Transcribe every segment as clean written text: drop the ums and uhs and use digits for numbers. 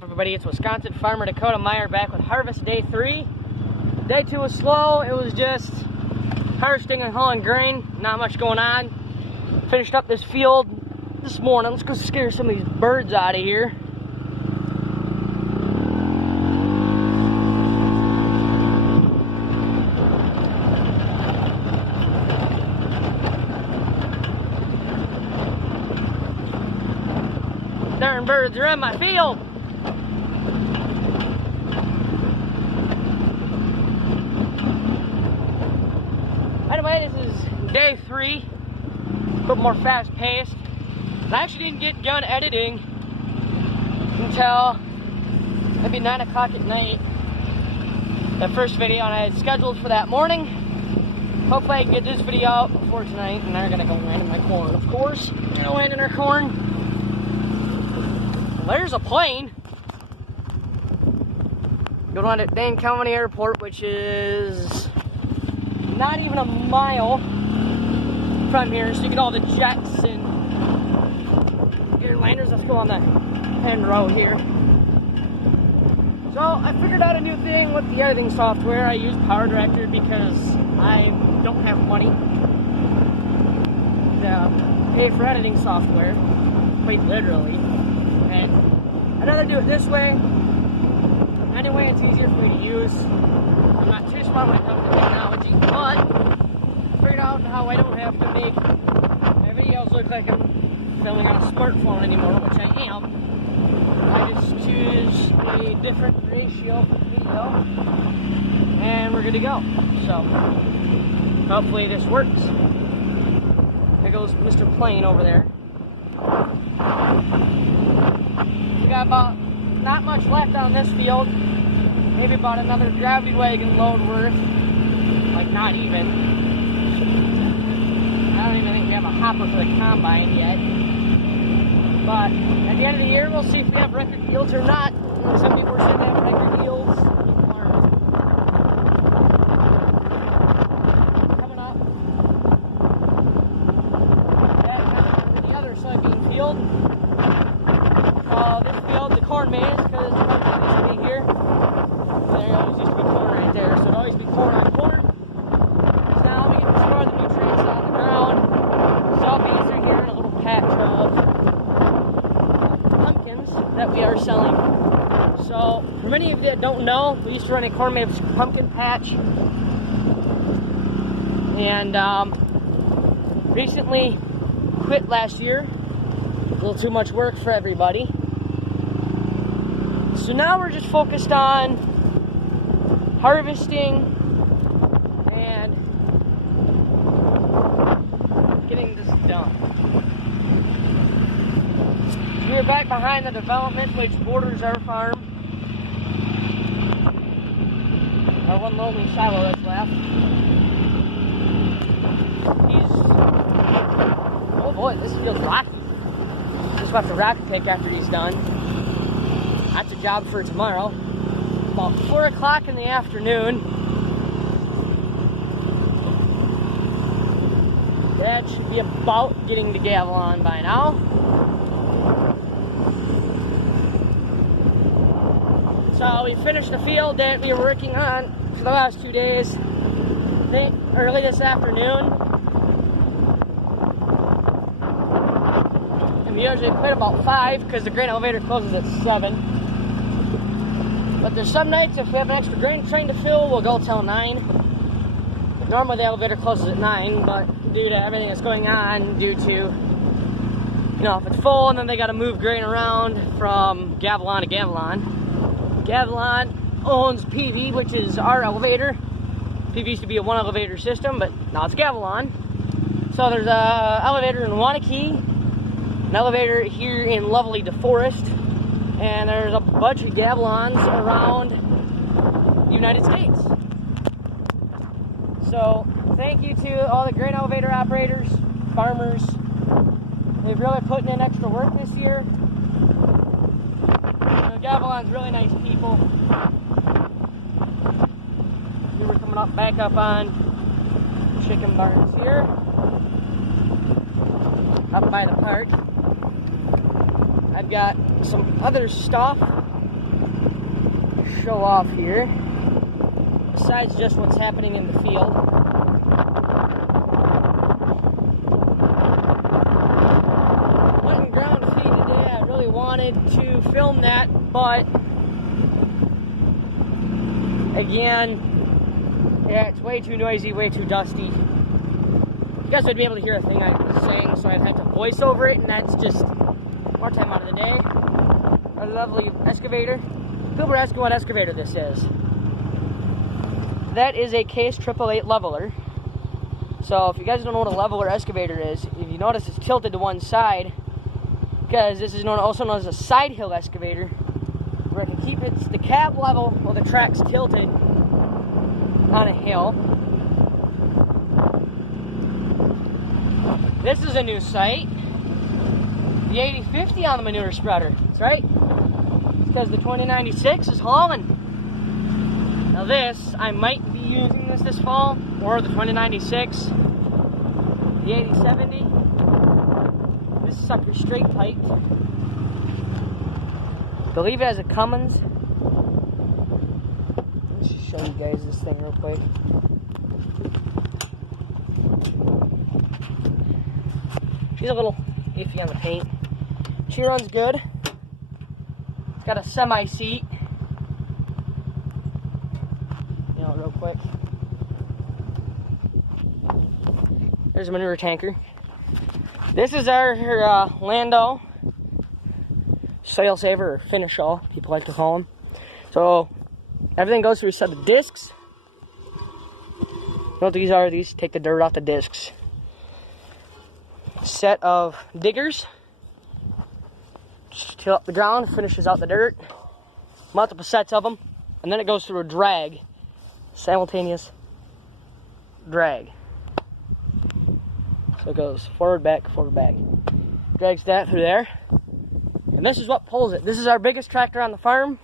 up, everybody? It's Wisconsin farmer Dakota Meyer back with harvest day 3. Day 2 was slow. It was just harvesting and hauling grain. Not much going on. Finished up this field this morning. Let's go scare some of these birds out of here. Darn birds are in my field. Anyway, this is day 3, a bit more fast paced. I actually didn't get done editing until maybe 9 o'clock at night. The first video and I had scheduled for that morning. Hopefully I can get this video out before tonight, and they're gonna go land in my corn, of course. They're gonna land in our corn. There's a plane going on at Dane County Airport, which is not even a mile from here, so you get all the jets and airliners. Let's go on the end road here. So I figured out a new thing with the editing software. I use Power Director because I don't have money to pay for editing software, quite literally. And I'd rather do it this way. Anyway, it's easier for me to use. I'm not too smart when it comes to technology, but I figured out how I don't have to make my videos look like I'm filming on a smartphone anymore, which I am. I just choose a different ratio for the video, and we're good to go. So, hopefully this works. There goes Mr. Plane over there. We got about not much left on this field. Maybe about another gravity wagon load worth. Like not even. I don't even think we have a hopper for the combine yet. But at the end of the year, we'll see if we have record yields or not. Some people are saying we have record yields. Coming up. That's the other soybean field. This field, the corn maze, because the corn used to be here. There always used to be corn right there, so it'd always be corn on corn. So now we can store the nutrients on the ground. Soybeans are here in a little patch of pumpkins that we are selling. So, for many of you that don't know, we used to run a corn maze pumpkin patch. And recently quit last year. A little too much work for everybody. So now we're just focused on harvesting and getting this done. We're back behind the development which borders our farm. Our one lonely silo that's left. Oh boy, this feels rocky. Just left a rocket pick after he's done. That's a job for tomorrow. About 4 o'clock in the afternoon. That should be about getting to Gavilan by now. So we finished the field that we were working on for the last 2 days. I think early this afternoon. And we usually quit about 5 because the grain elevator closes at 7. But there's some nights, if we have an extra grain train to fill, we'll go till 9. But normally the elevator closes at 9, but due to everything that's going on, due to, you know, if it's full and then they got to move grain around from Gavilan to Gavilan. Gavilan owns PV, which is our elevator. PV used to be a one elevator system, but now it's Gavilan. So there's a elevator in Wanakee, an elevator here in lovely DeForest, and there's a bunch of Gavilans around the United States. So thank you to all the grain elevator operators, farmers. They've really put in extra work this year. Gavilan's really nice people. Here we're coming up back up on chicken barns here. Up by the park. I've got some other stuff show off here, besides just what's happening in the field. Mutton ground feed today. I really wanted to film that, but again, yeah, it's way too noisy, way too dusty. You guys would be able to hear a thing I was saying, so I'd have to voice over it, and that's just more time out of the day. A lovely excavator. People were asking what excavator this is. That is a Case 888 leveler. So if you guys don't know what a leveler excavator is, if you notice it's tilted to one side, because this is also known as a side hill excavator, where it can keep the cab level while the track's tilted on a hill. This is a new sight. The 8050 on the manure spreader. That's right. Because the 2096 is hauling. Now this, I might be using this fall, or the 2096, the 8070. This sucker straight piped. I believe it has a Cummins. Let's just show you guys this thing real quick. She's a little iffy on the paint. She runs good. It's got a semi-seat. You know, real quick. There's a manure tanker. This is our Lando sail saver, or finish all, people like to call them. So everything goes through a set of discs. You know what these are? These take the dirt off the discs. Set of diggers. Just till up the ground, finishes out the dirt. Multiple sets of them, and then it goes through a drag, simultaneous drag. So it goes forward, back, drags that through there, and this is what pulls it. This is our biggest tractor on the farm.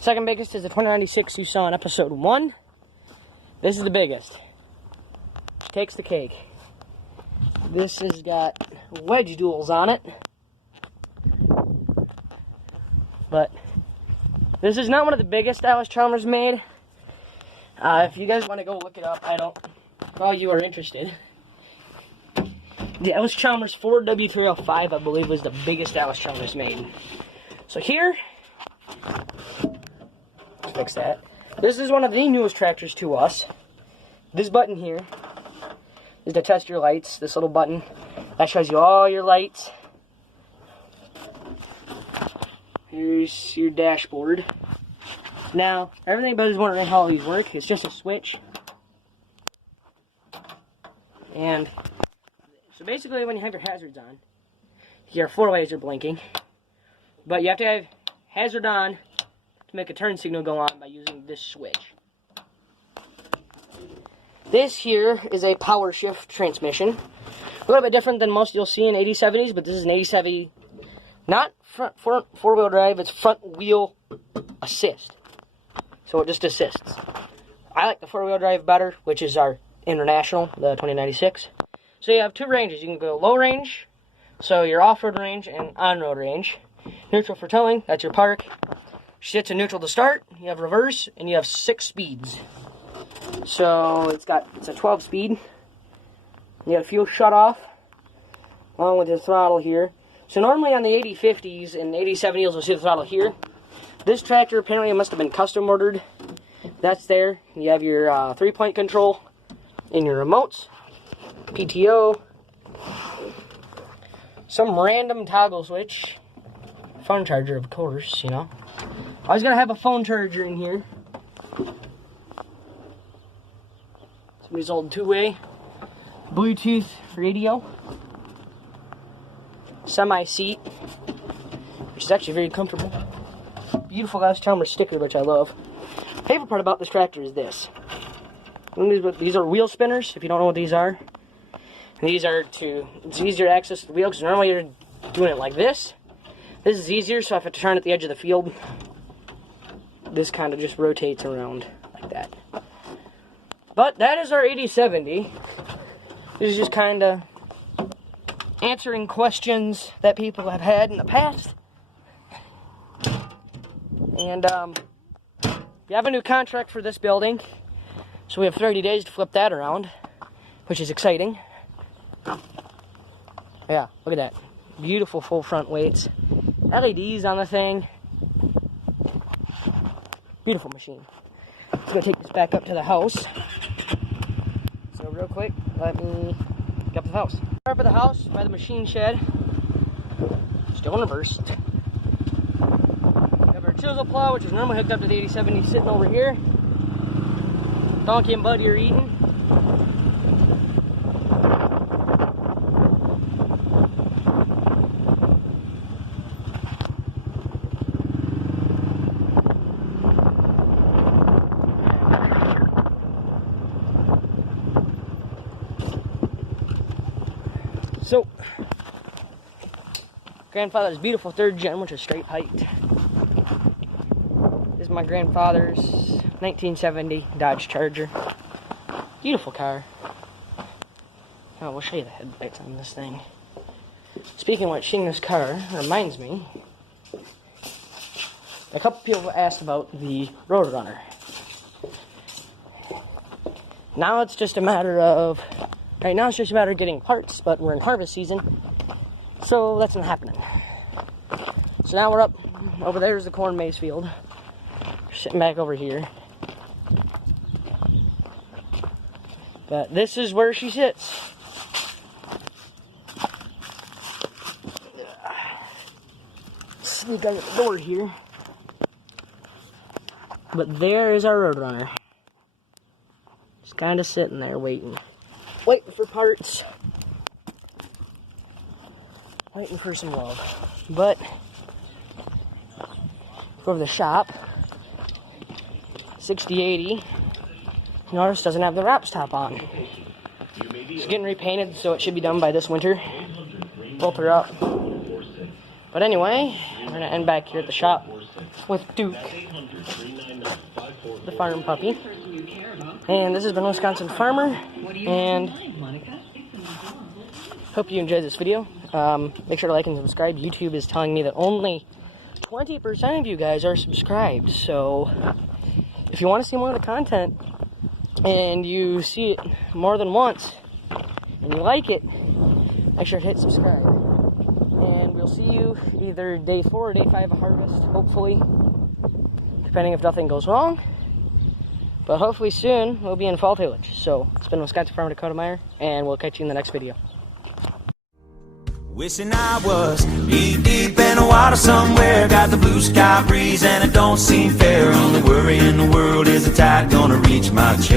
Second biggest is the 2096 you saw in episode 1. This is the biggest. Takes the cake. This has got wedge duals on it. But this is not one of the biggest Alice Chalmers made. If you guys want to go look it up, well, you are interested. The Alice Chalmers 4W305, I believe, was the biggest Alice Chalmers made. So here, let's fix that. This is one of the newest tractors to us. This button here is to test your lights. This little button, that shows you all your lights. Here's your dashboard. Now, everybody's wondering how these work. It's just a switch. And so basically when you have your hazards on, your floor lights are blinking. But you have to have hazard on to make a turn signal go on by using this switch. This here is a power shift transmission. A little bit different than most you'll see in 8070s, but this is an 8070, not four-wheel drive, it's front wheel assist. So it just assists. I like the four-wheel drive better, which is our International, the 2096. So you have two ranges. You can go low range, so your off-road range, and on-road range. Neutral for towing, that's your park. Sits in neutral to start, you have reverse, and you have 6 speeds. So it's a 12 speed. You got a fuel shut off, along with your throttle here. So normally on the 8050s and 8070s, you'll see the throttle here. This tractor apparently must have been custom ordered. That's there. You have your 3-point control in your remotes, PTO, some random toggle switch, phone charger, of course, you know. I was gonna have a phone charger in here. Somebody's old 2-way Bluetooth radio, semi-seat, which is actually very comfortable. Beautiful Alice Chalmers sticker, which I love. Favorite part about this tractor is this. These are wheel spinners, if you don't know what these are. And these are it's easier to access the wheel, because normally you're doing it like this. This is easier, so if I have to turn at the edge of the field, this kind of just rotates around like that. But that is our 8070. This is just kind of answering questions that people have had in the past. And We have a new contract for this building, so we have 30 days to flip that around, which is exciting. Yeah, look at that. Beautiful full front weights. LEDs on the thing. Beautiful machine. Let's go take this back up to the house. So real quick, let me get up to the house. Up at the house by the machine shed. Still in reverse. We have our chisel plow, which is normally hooked up to the 8070, sitting over here. Donkey and Buddy are eating. So, grandfather's beautiful 3rd gen, which is straight height. This is my grandfather's 1970 Dodge Charger. Beautiful car. Oh, we'll show you the headlights on this thing. Speaking of which, seeing this car reminds me, a couple people asked about the Roadrunner. Now it's just a matter of, right now it's just a matter of getting parts, but we're in harvest season, so that's not happening. So now we're up, over there's the corn maze field. We're sitting back over here. But this is where she sits. Sneak out the door here. But there is our Roadrunner. Just kind of sitting there waiting. Waiting for parts. Waiting for some love. But, go over to the shop. 6080. Notice doesn't have the wrap stop on. It's getting repainted, so it should be done by this winter. Both are up. But anyway, we're going to end back here at the shop with Duke, the farm puppy. And this has been Wisconsin Farmer, and hope you enjoyed this video. Make sure to like and subscribe. YouTube is telling me that only 20% of you guys are subscribed, so if you want to see more of the content, and you see it more than once, and you like it, make sure to hit subscribe. And we'll see you either day 4 or day 5 of harvest, hopefully, depending if nothing goes wrong. But hopefully soon, we'll be in fall tillage. So, it's been Wisconsin Farmer Dakota Meyer, and we'll catch you in the next video. Wishing I was deep in the water somewhere. Got the blue sky breeze and it don't seem fair. Only worry in the world is the tide gonna reach my chair.